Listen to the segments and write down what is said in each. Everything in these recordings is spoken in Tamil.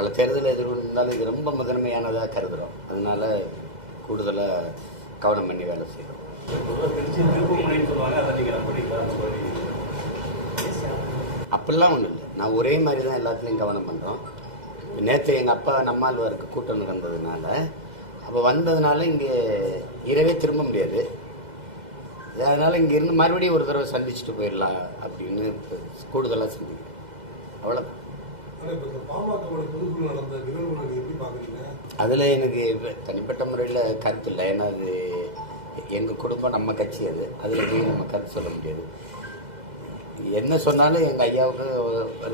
பல தேர்தல் எதிர்கொண்டாலும் இது ரொம்ப முதன்மையானதாக கருதுகிறோம். அதனால கூடுதலாக கவனம் பண்ணி வேலை செய்கிறோம். அப்படிலாம் ஒன்றும் இல்லை. நான் ஒரே மாதிரி தான் எல்லாத்துலேயும் கவனம் பண்ணுறோம். நேற்று எங்கள் அப்பா நம்மாழ்வாருக்கு கூட்டம் நடந்ததுனால அப்போ வந்ததுனால இங்கே இரவே திரும்ப முடியாது. அதனால் இங்கேருந்து மறுபடியும் ஒரு தடவை சந்திச்சுட்டு போயிடலாம் அப்படின்னு கூடுதலாக சந்திக்கிறேன். அவ்வளோதான். அதில் எனக்கு தனிப்பட்ட முறையில் கருத்து இல்லை. ஏன்னா அது எங்கள் குடும்பம், நம்ம கட்சி. அதில் போய் நம்ம கருத்து சொல்ல முடியாது. என்ன சொன்னாலும் எங்கள் ஐயாவுக்கு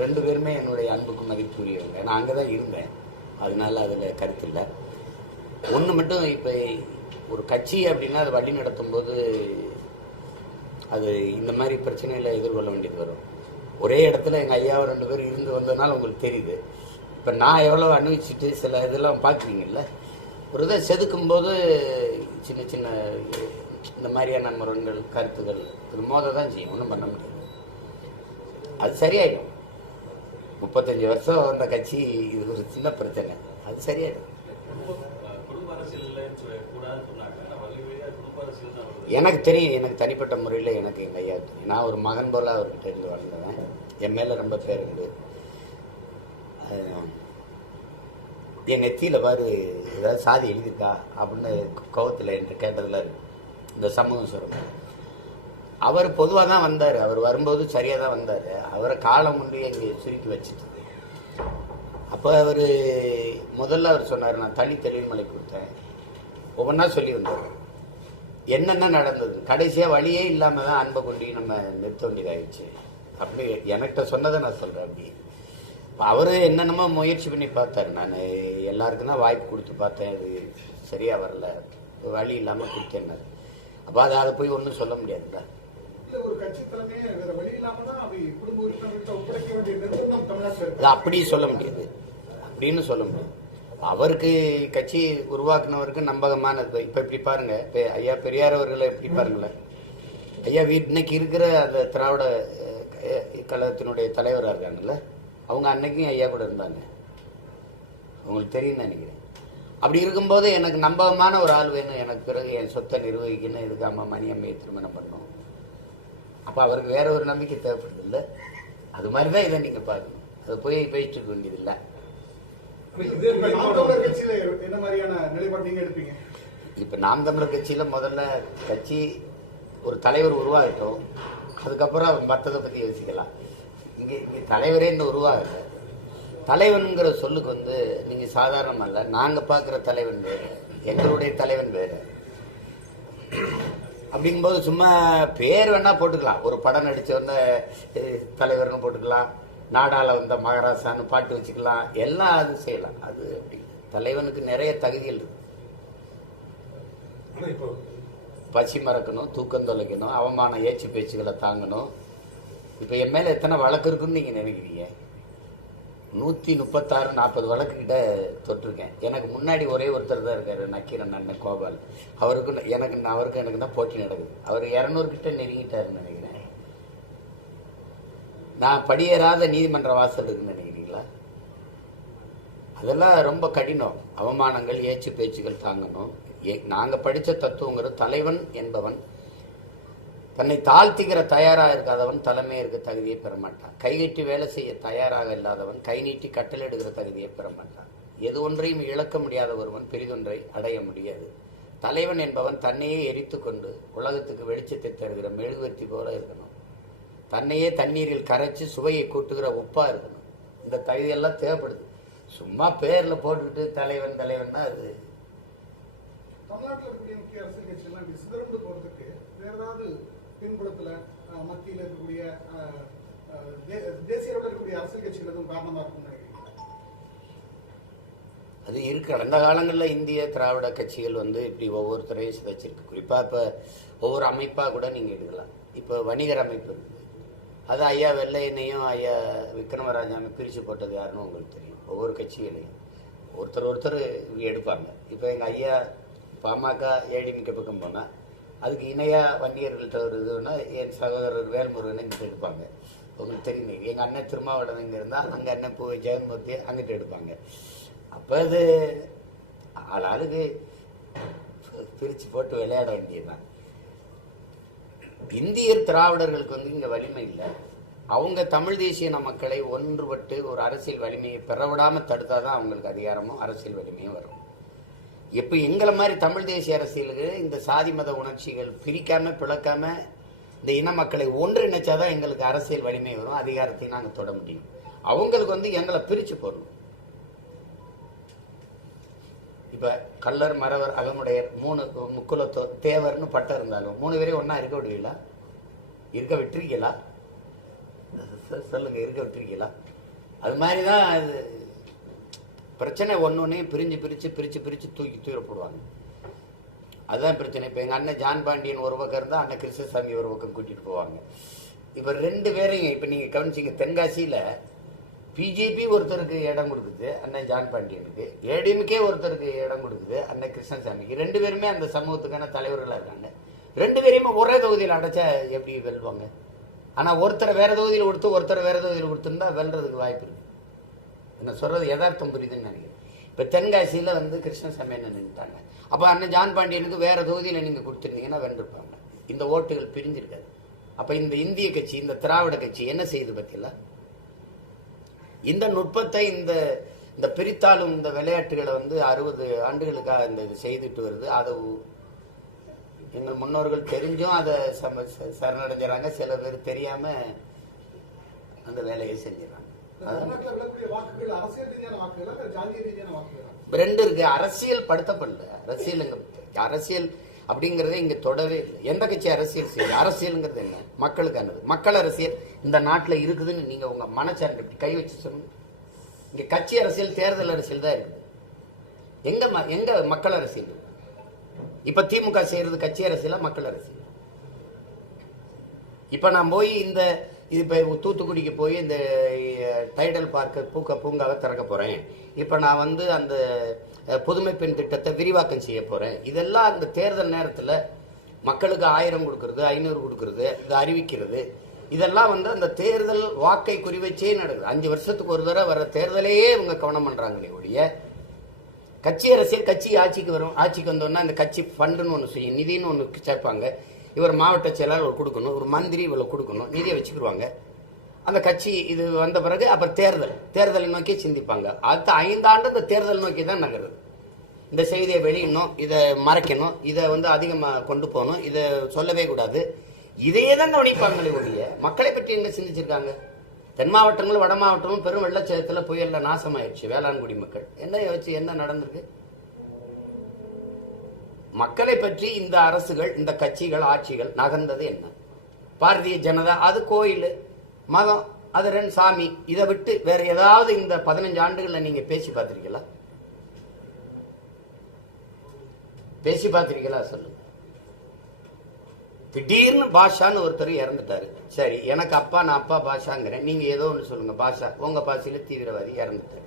2 பேருமே என்னுடைய அன்புக்கு மதிப்புரியவங்க. நான் அங்கே தான் இருந்தேன். அதனால அதில் கருத்து இல்லை. ஒன்று மட்டும், இப்போ ஒரு கட்சி அப்படின்னா அதை வழி நடத்தும் போது அது இந்த மாதிரி பிரச்சனைகளை எதிர்கொள்ள வேண்டியது வரும். ஒரே இடத்துல எங்கள் ஐயாவை 2 பேர் இருந்து வந்ததுனால உங்களுக்கு தெரியுது. இப்போ நான் எவ்வளோ அனுபவிச்சுட்டு சில இதெல்லாம் பார்க்குறீங்கல்ல, ஒரு இதை செதுக்கும்போது சின்ன சின்ன இந்த மாதிரியான முரண்கள், கருத்துக்கள் இது மோத தான் செய்யும். ஒன்றும் பண்ண முடியாது. அது சரியாயிடும். 35 வருஷம் வந்த கட்சி, இது ஒரு சின்ன பிரச்சனை, அது சரியாயிடும். எனக்கு தெரியும். எனக்கு தனிப்பட்ட முறையில் எனக்கு எங்கள் ஐயா தெரியும். நான் ஒரு மகன் போல அவர்கிட்ட இருந்து வளர்ந்தவன். என் மேலே ரொம்ப பேர் உண்டு. என் நெத்தியில் பாரு ஏதாவது சாதி எழுதியிருக்கா அப்படின்னு கோவத்தில் என்று கேட்டதில் இருக்கு. இந்த சமூகம் சொல்லுங்க. அவர் பொதுவாக தான் வந்தார். அவர் வரும்போது சரியாக தான் வந்தார். அவரை காலம் முன்னே இங்கே சுருக்கி வச்சுட்டு அப்போ அவர் முதல்ல அவர் சொன்னார், நான் தனி தெளிவுமலை கொடுத்தேன். ஒவ்வொன்றா சொல்லி வந்தார் என்னென்ன நடந்தது. கடைசியாக வழியே இல்லாமல் தான் அன்பை கொண்டு நம்ம நிறுத்த வேண்டியதாகிடுச்சு. அப்படி என்கிட்ட சொன்னதை நான் சொல்கிறேன். அப்படி இப்போ அவர் என்னென்னமோ முயற்சி பண்ணி பார்த்தார். நான் எல்லாருக்கும் தான் வாய்ப்பு கொடுத்து பார்த்தேன். அது சரியாக வரல, வழி இல்லாமல் கொடுத்தேன்னாரு. அப்போ அதை போய் ஒன்றும் சொல்ல முடியாதுல்ல. அப்படி சொல்ல முடியாது, அப்படின்னு சொல்ல முடியாது. அவருக்கு கட்சி உருவாக்குனவருக்கு நம்பகமானது. இப்போ இப்படி பாருங்க, இப்போ ஐயா பெரியார் அவர்களை எப்படி பாருங்களேன். ஐயா இன்னைக்கு இருக்கிற அந்த திராவிட கழகத்தினுடைய தலைவராக இருக்காங்கல்ல, அவங்க அன்னைக்கும் ஐயா கூட இருந்தாங்க. உங்களுக்கு தெரியும் நினைக்கிறேன். அப்படி இருக்கும்போது எனக்கு நம்பகமான ஒரு ஆள் வேணும். எனக்கு பிறகு என் சொத்தை நிர்வகிக்கணும். இதுக்காம மணியம்மையை திருமணம் பண்ணணும். அப்போ அவருக்கு வேற ஒரு நம்பிக்கை தேவைப்படுது இல்லை. அது மாதிரி தான் இதை நீங்கள் பார்க்கணும். அதை போய் பேசிட்டு இருக்க வேண்டியதில்லை. இப்போ நாம் தமிழர் கட்சியில் முதல்ல கட்சி ஒரு தலைவர் உருவாகட்டும், அதுக்கப்புறம் மற்றதை பற்றி யோசிக்கலாம். இங்கே தலைவரே இன்னும் உருவாகலை. தலைவனுங்கிற சொல்லுக்கு நீங்கள் சாதாரணமாக இல்லை. நாங்கள் பார்க்குற தலைவன் வேறு, எங்களுடைய தலைவன் வேறு. அப்படிங்கும்போது சும்மா பேர் வேணால் போட்டுக்கலாம். ஒரு படம் நடித்தவந்த தலைவர்னு போட்டுக்கலாம், நாடாள வந்த மகாராசான்னு பாட்டு வச்சுக்கலாம், எல்லாம் அது செய்யலாம். அது அப்படி தலைவனுக்கு நிறைய தகுதிகள் இருக்கு. பசி மறக்கணும், தூக்கம் தொலைக்கணும், அவமான ஏச்சு பேச்சுகளை தாங்கணும். இப்போ என் மேலே எத்தனை வழக்கு இருக்குன்னு நீங்கள் நினைக்கிறீங்க? 136-40 வழக்கு கிட்ட தொட்டிருக்கேன். எனக்கு முன்னாடி ஒரே ஒருத்தர் தான் இருக்காரு, நக்கீரன் அண்ணன் கோபால். அவருக்கு எனக்கு தான் போட்டி நடக்குது. அவர் 200 கிட்ட நெருங்கிட்டாருன்னு நினைக்கிறேன். நான் படியேறாத நீதிமன்ற வாசல் இருக்குன்னு நினைக்கிறீங்களா? அதெல்லாம் ரொம்ப கடினம். அவமானங்கள், ஏச்சு பேச்சுகள் தாங்கணும். நாங்கள் படித்த தத்துவங்கிறது தலைவன் என்பவன் தன்னை தாழ்த்திக்கிற தயாராக இருக்காதவன் தலைமை இருக்க தகுதியை பெற மாட்டான். கைகட்டி வேலை செய்ய தயாராக இல்லாதவன் கை நீட்டி கட்டளை தகுதியை பெற மாட்டான். எது ஒன்றையும் இழக்க முடியாத ஒருவன் பெரிதொன்றை அடைய முடியாது. தலைவன் என்பவன் தன்னையே எரித்து கொண்டு உலகத்துக்கு வெளிச்சத்தை தருகிற மெழுகுவர்த்தி போல இருக்கணும். தன்னையே தண்ணீரில் கரைச்சி சுவையை கூட்டுகிற உப்பா இருக்கணும். இந்த தகுதியெல்லாம் தேவைப்படுது. சும்மா பேர்ல போட்டுக்கிட்டு தலைவன் தலைவன்னா அது தமிழ்நாட்டில் இருக்கக்கூடிய முக்கிய அரசியல் கட்சிகள்லாம் இப்படி சிதறந்து போறதுக்கு வேற ஏதாவது பின்புலத்துல மத்தியில் இருக்கக்கூடிய தேசிய அளவில் இருக்கக்கூடிய அரசியல் கட்சிகள் எதுவும் காரணமா இருக்கும்னு நினைக்கிறீங்க? அது இருக்கு. கடந்த காலங்களில் இந்திய திராவிட கட்சிகள் இப்படி ஒவ்வொருத்தரையும் சிதைச்சிருக்கு. குறிப்பாக இப்போ ஒவ்வொரு அமைப்பாக கூட நீங்கள் எடுக்கலாம். இப்போ வணிகர் அமைப்பு இருக்குது. அது ஐயா வெள்ளையனையும் ஐயா விக்ரமராஜாவை பிரித்து போட்டது யாருன்னு உங்களுக்கு தெரியும். ஒவ்வொரு கட்சிகளையும் ஒருத்தர் எடுப்பாங்க. இப்போ எங்கள் ஐயா பாமக ஏடிமிக்க பக்கம் போனால் அதுக்கு இணையாக வன்னியர்கள்ட்ட ஒரு இதுன்னா என் சகோதரர் வேல்முருகனை இங்கிட்ட எடுப்பாங்க. உங்களுக்கு தெரியும், எங்கள் அண்ணன் திருமாவளவன் இங்கே இருந்தால் அங்கே அண்ணன் பூ ஜெகன்மூர்த்தி அங்கிட்டு எடுப்பாங்க. அப்போ அது ஆளாளுக்கு பிரித்து போட்டு விளையாட வேண்டியதுதான். இந்தியர் திராவிடர்களுக்கு வந்து இங்கே வலிமை இல்லை. அவங்க தமிழ் தேசிய மக்களை ஒன்றுபட்டு ஒரு அரசியல் வலிமையை பெறவிடாமல் தடுத்தாதான் அவங்களுக்கு அதிகாரமும் அரசியல் வலிமையும் வரும். இப்போ எங்களை மாதிரி தமிழ் தேசிய அரசியலுக்கு இந்த சாதி மத உணர்ச்சிகள் பிரிக்காம பிளக்காம இந்த இன மக்களை ஒன்றிணைச்சாதான் எங்களுக்கு அரசியல் வலிமை வரும், அதிகாரத்தையும் நாங்கள் தொட முடியும். அவங்களுக்கு வந்து எங்களை பிரிச்சு போடணும். இப்ப கள்ளர், மறவர், அகமுடையர், 3 முக்குல தேவர்னு பட்டம் இருந்தாலும் 3 பேரையும் ஒன்னா இருக்க விடுவீங்களா? இருக்க விட்டுருக்கீங்களா? சொல்லுங்க, இருக்க விட்டுருக்கீங்களா? அது மாதிரிதான் அது பிரச்சனை. ஒன்னொன்னையும் பிரிஞ்சு பிரிச்சு பிரிச்சு பிரிச்சு தூக்கி போடுவாங்க. அதுதான் பிரச்சனை. இப்ப எங்க அண்ணன் ஜான் பாண்டியன் ஒரு பக்கம் இருந்தா அண்ணன் கிருஷ்ணசாமி ஒரு பக்கம் கூட்டிட்டு போவாங்க. இப்ப 2 பேரையும் இப்ப நீங்க கவனிச்சீங்க, தென்காசியில பிஜேபி ஒருத்தருக்கு இடம் கொடுக்குது அண்ணன் ஜான் பாண்டியனுக்கு, ஏடிஎம்கே ஒருத்தருக்கு இடம் கொடுக்குது அண்ணன் கிருஷ்ணசாமிக்கு. 2 பேருமே அந்த சமூகத்துக்கான தலைவர்களா இருக்காங்க. 2 பேரையுமே ஒரே தொகுதியில் அடைச்சா எப்படி வெல்வாங்க? ஆனா ஒருத்தரை வேற தொகுதியில் கொடுத்து ஒருத்தரை வேற தொகுதியில் கொடுத்துருந்தா வெல்றதுக்கு வாய்ப்பு இருக்கு. என்ன சொல்றது யதார்த்தம் புரியுதுன்னு நினைக்கிறேன். இப்ப தென்காசியில வந்து கிருஷ்ணசாமி என்ன நின்றுட்டாங்க. அப்ப அண்ணன் ஜான் பாண்டியனுக்கு வேற தொகுதியில நீங்க கொடுத்துருந்தீங்கன்னா வென்றிருப்பாங்க. இந்த ஓட்டுகள் பிரிஞ்சிருக்காது. அப்ப இந்த இந்திய கட்சி, இந்த திராவிட கட்சி என்ன செய்யுது பத்தியில? இந்த நுட்பத்தை இந்த பிரித்தாளும் இந்த விளையாட்டுகளை வந்து 60 ஆண்டுகளுக்காக இந்த இது செய்துட்டு வருது. அதை எங்கள் முன்னோர்கள் தெரிஞ்சும் அதை சரணடைஞ்சாங்க. சில பேர் தெரியாம அந்த வேலையை செஞ்சிடறாங்க. ரெண்டு இருக்கு. அரசியல் படுத்தப்படல. அரசியல் அப்படிங்கறதே இங்க தொடவே இல்லை. எந்த கட்சி அரசியல் செய்யுது? அரசியல்ங்கிறது என்ன? மக்களுக்கானது. மக்கள் அரசியல் இந்த நாட்டுல இருக்குதுன்னு நீங்க உங்க மனச்சார்ந்த கை வச்சு சொல்லுங்க. இங்க கட்சி அரசியல், தேர்தல் அரசியல் தான் இருக்குது. எங்க மக்கள் அரசியல்? இப்ப திமுக செய்யறது கட்சி அரசியலா மக்கள் அரசியல்? இப்ப நான் போய் இப்ப தூத்துக்குடிக்கு போய் இந்த டைடல் பார்க்க பூங்காவை திறக்க போறேன். இப்ப நான் வந்து அந்த புதுமை பெண் திட்டத்தை விரிவாக்கம் செய்ய போறேன். இதெல்லாம் அந்த தேர்தல் நேரத்துல மக்களுக்கு 1000 கொடுக்கறது, 500 கொடுக்கறது, இது அறிவிக்கிறது, இதெல்லாம் வந்து அந்த தேர்தல் வாக்கை குறிவச்சே நடக்குது. 5 வருஷத்துக்கு ஒரு தடவை வர தேர்தலையே இவங்க கவனம் பண்றாங்களே ஒழிய கட்சி அரசியல். கட்சி ஆட்சிக்கு வரும். ஆட்சிக்கு வந்தோம்னா இந்த கட்சி ஃபண்டுன்னு ஒன்று செய்யும், நிதினு ஒன்று சேர்ப்பாங்க. இவர் மாவட்ட செயலாளர் கொடுக்கணும், ஒரு மந்திரி இவ்வளவு கொடுக்கணும், நிதியை வச்சுக்கிடுவாங்க. அந்த கட்சி இது வந்த பிறகு அப்புறம் தேர்தலை நோக்கி சிந்திப்பாங்க. அடுத்த 5 ஆண்டு இந்த தேர்தல் நோக்கி தான் நகருது. இந்த செய்தியை வெளியிடணும், இதை மறைக்கணும், இதை வந்து அதிகமாக கொண்டு போகணும், இதை சொல்லவே கூடாது, இதையே தான் கவனிப்பாங்களே ஒழிய மக்களை பற்றி எங்க சிந்திச்சிருக்காங்க? தென் மாவட்டங்களும் வட மாவட்டமும் பெரும் வெள்ளச்சேதத்துல புயல்ல நாசமாயிடுச்சு. வேளாண்குடி மக்கள் என்ன நடந்திருக்கு? மக்களை பற்றி இந்த அரசுகள், இந்த கட்சிகள், ஆட்சிகள் நகர்ந்தது என்ன? பாரதிய ஜனதா அது கோயில், மதம், அது 2 சாமி. இதை விட்டு வேற ஏதாவது இந்த 15 ஆண்டுகள்ல நீங்க பேசி பார்த்திருக்கீங்களா? பேசி பார்த்திருக்கீங்களா சொல்லுங்க. திடீர்னு பாஷான்னு ஒருத்தர் இறந்துட்டாரு. சரி, எனக்கு அப்பா, நான் அப்பா பாஷாங்கிறேன், நீங்க ஏதோ ஒன்று சொல்லுங்க. பாஷா உங்க பாஷையில தீவிரவாதி இறந்துட்டாரு.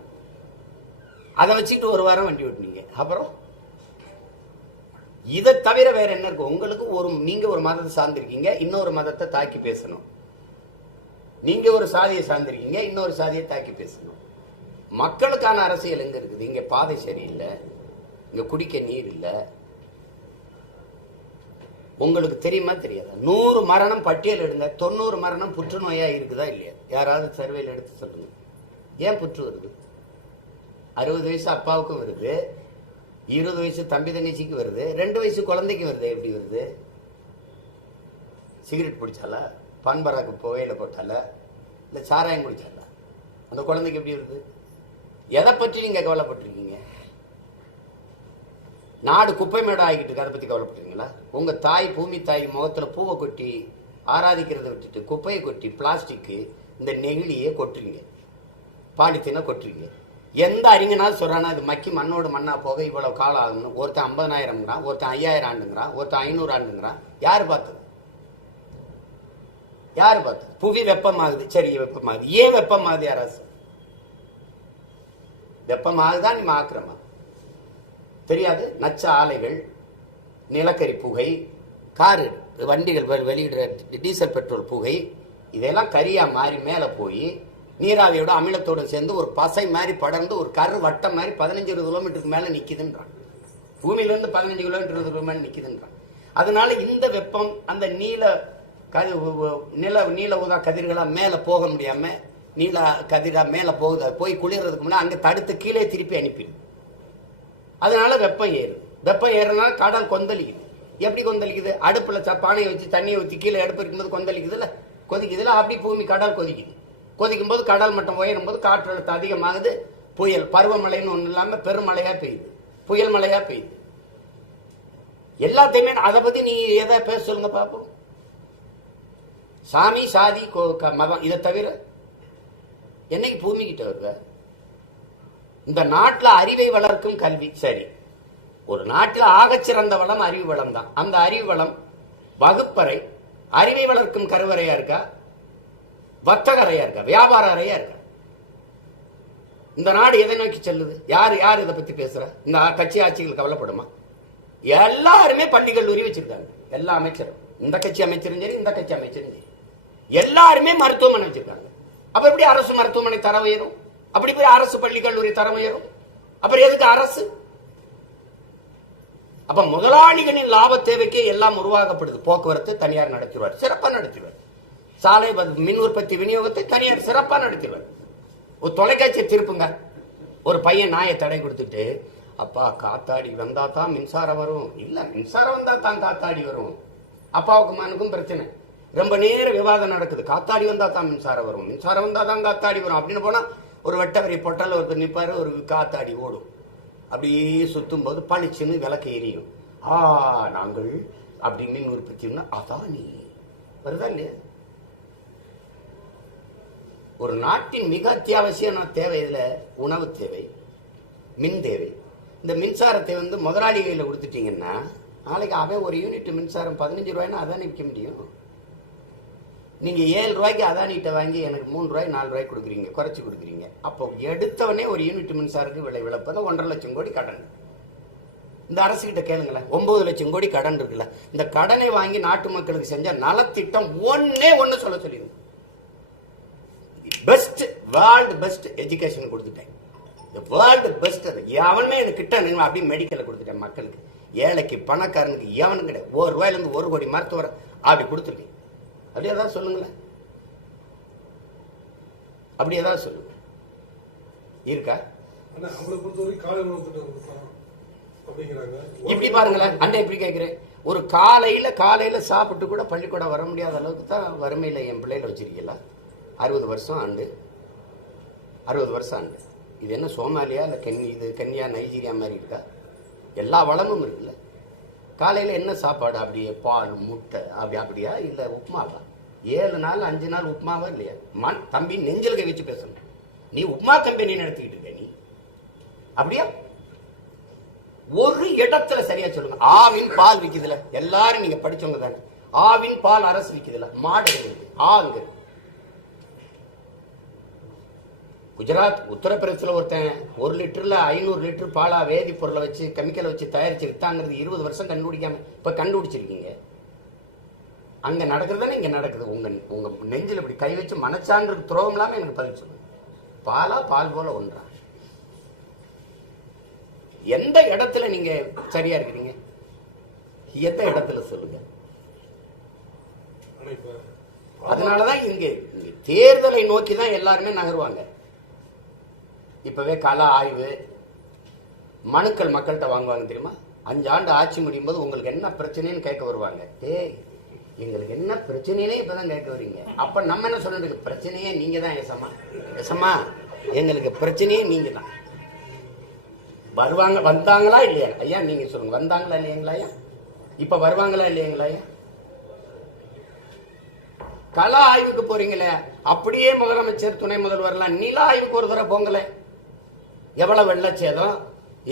அதை வச்சுட்டு ஒரு வாரம் வண்டி ஓட்டுனீங்க. அப்புறம் இதை தவிர வேற என்ன இருக்கு உங்களுக்கு? நீங்க ஒரு மதத்தை சார்ந்திருக்கீங்க, இன்னொரு மதத்தை தாக்கி பேசணும். நீங்க ஒரு சாதியை சார்ந்திருக்கீங்க, இன்னொரு சாதியை தாக்கி பேசணும். மக்களுக்கான அரசியல் எங்க இருக்குது? இங்க பாதை சரியில்லை, இங்க குடிக்க நீர் இல்லை. உங்களுக்கு தெரியுமா தெரியாதா? 100 மரணம் பட்டியல் எடுங்க, 90 மரணம் புற்றுநோயா இருக்குதா இல்லையா? யாராவது சர்வேல எடுத்து சொல்லுங்க. ஏன் புற்று வருது? 60 வயசு அப்பாவுக்கும் வருது, 20 வயசு தம்பி தங்கச்சிக்கு வருது, 2 வயசு குழந்தைக்கு வருது. எப்படி வருது? சிகரெட் பிடிச்சாலா, பான்பராக்கு புகையில போட்டால, இல்ல சாராயம் குடிச்சாலா? அந்த குழந்தைக்கு எப்படி வருது? எதை பற்றி நீங்க கவலைப்பட்டிருக்கீங்க? நாடு குப்பை மேடம் ஆகிட்டு இருக்கு, அதை பத்தி கவலைப்பட்டிருக்கீங்களா? உங்க தாய், பூமி தாய் முகத்துல பூவை கொட்டி ஆராதிக்கிறத விட்டுட்டு குப்பையை கொட்டி, பிளாஸ்டிக், இந்த நெகிழியை கொட்டுறீங்க, பாலித்தீனை கொட்டுறீங்க. எந்த அறிஞனாலும் சொல்றானா இது மக்கி மண்ணோடு மண்ணா போக இவ்வளவு காலம் ஆகணும்? ஒருத்தன் 50,000ங்கிறான், ஒருத்தன் 5000 ஆண்டுங்கிறான், ஒருத்தன் 500 ஆண்டுங்கிறான். யாரு பார்த்தது? புவி வெப்பமாகுது. சரி, வெப்பமாகுது. ஏன் வெப்பமாகுது? யாராவது வெப்பமாகுதான் நீ ஆக்கிரமா தெரியாது? நச்ச ஆலைகள், நிலக்கரி புகை, காரு வண்டிகள் வெளியிடுற டீசல் பெட்ரோல் புகை, இதெல்லாம் கரியா மாறி மேலே போய் நீராவியோட அமிலத்தோட சேர்ந்து ஒரு பசை மாதிரி படர்ந்து ஒரு கரு வட்டம் மாதிரி 15-20 கிலோமீட்டருக்கு மேலே நிற்கிதுன்றான். பூமியிலேருந்து 15 கிலோமீட்டர் 20 கிலோமீட்டர் மேலே நிற்கிதுன்றான். அதனால இந்த வெப்பம் அந்த நீல ஊதா கதிர்களாக மேலே போக முடியாம நீல கதிரா மேலே போகுது. போய் குளிர்றதுக்கு முன்னாடி அங்கே தடுத்து கீழே திருப்பி அனுப்பிடும். அதனால வெப்பம் ஏறுது. வெப்பம் ஏறனால கடல் கொந்தளிக்குது. எப்படி கொந்தளிக்குது? அடுப்புல பானையை வச்சு தண்ணியை ஊற்றி கீழே அடுப்பு இருக்கும்போது கொந்தளிக்குதுல்ல, கொதிக்குதுல, அப்படி பூமி கடல் கொதிக்குது. கொதிக்கும் போது கடல் மட்டம் உயரும் போது காற்றழுத்தம் அதிகமாகுது. புயல், பருவமழைன்னு ஒண்ணு இல்லாம பெருமழையா பெய்யுது, புயல் மழையா பெய்யுது. எல்லாத்தையுமே அதை பத்தி நீ எதை பேச சொல்லுங்க பாப்போம். சாமி, சாதி, மதம், இதை தவிர என்னைக்கு பூமி கிட்ட வருவ? இந்த நாட்டில் அறிவை வளர்க்கும் கல்வி. சரி, ஒரு நாட்டில் ஆகச்சிறந்த வளம் அறிவு வளம் தான். அந்த அறிவு வளம் வகுப்பறை, அறிவை வளர்க்கும் கருவறையா இருக்கா, வர்த்தக அறையா இருக்கா, வியாபார அறையா இருக்கா? இந்த நாடு எதை நோக்கி செல்லுது? யார் யார் இதை பத்தி பேசுற? இந்த கட்சி ஆட்சிகள் கவலைப்படுமா? எல்லாருமே பள்ளி கல்லூரி வச்சிருக்காங்க. எல்லா அமைச்சரும், இந்த கட்சி அமைச்சரும் சரி, இந்த கட்சி அமைச்சரும் சரி, எல்லாருமே மருத்துவமனை வச்சிருக்காங்க. அப்ப எப்படி அரசு மருத்துவமனை தரம் உயரும்? அப்படி போய் அரசு பள்ளி கல்லூரி தரம் உயரும்? அப்புறம் எதுக்கு அரசு? அப்ப முதலாளிகளின் லாப தேவைக்கே எல்லாம் உருவாக்கப்படுது. போக்குவரத்து தனியார் நடத்திடுவார், சிறப்பா நடத்திடுவார். சாலை மின் உற்பத்தி விநியோகத்தை தனியார் சிறப்பா நடத்திடுவார். ஒரு தொலைக்காட்சியை திருப்புங்க, ஒரு பையன் நாயை தடை கொடுத்துட்டு, அப்பா காத்தாடி வந்தா தான் மின்சாரம் வரும், இல்ல மின்சாரம் வந்தா தான் காத்தாடி வரும். அப்பாவுக்கு மனுக்கும் பிரச்சனை, ரொம்ப நேரம் விவாதம் நடக்குது. காத்தாடி வந்தா தான் மின்சாரம் வரும், மின்சாரம் வந்தா தான் காத்தாடி வரும் அப்படின்னு போனா ஒரு வெட்டவரி பொட்டல் ஒருத்தர் நிற்பாரு, ஒரு காத்தாடி ஓடும். அப்படியே சுத்தும் போது பளிச்சுன்னு விளக்கு எரியும். நாங்கள் அப்படி மின் உற்பத்தினா அதான் நீ வருதா இல்லையா? ஒரு நாட்டின் மிக அத்தியாவசியமான தேவை இதுல உணவு தேவை, மின் தேவை. இந்த மின்சாரத்தை முதலாளி கையில் கொடுத்துட்டீங்கன்னா நாளைக்கு அவன் ஒரு யூனிட் மின்சாரம் 15 ரூபாய்னா அதானே விற்க முடியும். நீங்க 7 ரூபாய்க்கு அதானிட்ட வாங்கி எனக்கு 3 ரூபாய் 4 ரூபாய் கொடுக்குறீங்க, குறைச்சி கொடுக்குறீங்க. அப்போ எடுத்தவனே ஒரு யூனிட் மின்சாரத்துக்கு விலை விளப்பதை 1.5 லட்சம் கோடி கடன். இந்த அரசு கிட்ட கேளுங்களேன், 9 லட்சம் கோடி கடன் இருக்குல்ல. இந்த கடனை வாங்கி நாட்டு மக்களுக்கு செஞ்ச நலத்திட்டம் ஒண்ணே சொல்ல சொல்லிடுங்க. பெஸ்ட், வேர்ல்டு பெஸ்ட் எஜுகேஷன் கொடுத்துட்டேன், வேர்ல்டு பெஸ்ட். எவனுமே எனக்கு கிட்ட அப்படி மெடிக்கலை கொடுத்துட்டேன் மக்களுக்கு. ஏழைக்கு பணக்காரனுக்கு எவனும் கிடையாது. 1 ரூபாயிலிருந்து 1 கோடி மருத்துவர் அப்படி கொடுத்துருக்கேன். அப்படி ஏதாவது சொல்லுங்களேன், அப்படி ஏதாவது சொல்லுங்க இருக்கா? இப்படி பாருங்களேன், அண்ணன் எப்படி கேட்கிறேன், ஒரு காலையில சாப்பிட்டு கூட பள்ளிக்கூடம் வர முடியாத அளவுக்கு தான் வறுமையில என் பிள்ளைல வச்சிருக்கீங்களா? 60 வருஷம் ஆண்டு, 60 வருஷம் ஆண்டு. இது என்ன சோமாலியா இல்ல கென்யா நைஜீரியா மாதிரி இருக்கா? எல்லா வளமும் இருக்குல்ல. காலையில என்ன சாப்பாடு? அப்படியே பால் முட்டை அப்படியா இல்ல உப்புமாவா? 7 நாள் 5 நாள் உப்புமாவா இல்லையா? தம்பி நெஞ்சல் கை வச்சு பேசணும். நீ உப்புமா கம்பெனி நடத்திக்கிட்டு இருக்க நீ, அப்படியா? ஒரு இடத்துல சரியா சொல்லுங்க. ஆவின் பால் விக்குதுல, எல்லாரும் நீங்க படிச்சவங்க தானே. ஆவின் பால் அரசு விக்குதுல, மாடு அங்க குஜராத் உத்தரப்பிரதேசத்துல ஒருத்தன் 1 லிட்டர்ல 500 லிட்டர் பாலா வேதி பொருளை வச்சு கெமிக்கலை வச்சு தயாரிச்சு வித்தாங்கிறது 20 வருஷம் கண்டுபிடிக்காம இப்ப கண்டுபிடிச்சிருக்கீங்க. அங்க நடக்குதுதானே இங்க நடக்குது. உங்க நெஞ்சில் இப்படி கை வச்சு மனச்சான்று துரோகம் இல்லாம எனக்கு பதில் சொல்லுங்க. பாலா பால் போல ஒன்றா? எந்த இடத்துல நீங்க சரியா இருக்கிறீங்க? எந்த இடத்துல சொல்லுங்க. அதனாலதான் இங்க தேர்தலை நோக்கி தான் எல்லாருமே நகருவாங்க. இப்பவே கள ஆய்வு மனுக்கள் மக்கள்கிட்ட வாங்குவாங்க தெரியுமா? 5 ஆண்டு ஆட்சி முடியும் போது உங்களுக்கு என்ன பிரச்சனைன்னு கேட்க வருவாங்க. எங்களுக்கு என்ன பிரச்சனையே இப்பதான் கேட்க வரீங்க. அப்ப நம்ம என்ன சொல்றது? பிரச்சனையே நீங்க தான் எசமா, எங்களுக்கு பிரச்சனையே நீங்க தான். வருவாங்க, வந்தாங்களா இல்லையா ஐயா? நீங்க சொல்லுங்க, வந்தாங்களா இல்லைங்களா ஐயா? இப்ப வருவாங்களா இல்லைங்களா ஐயா? கள ஆய்வுக்கு போறீங்களே, அப்படியே முதலமைச்சர் துணை முதல்வர்லாம் நில ஆய்வுக்கு ஒரு தடவை போங்களே. எவ்வளவு வெள்ளச்சேதம்,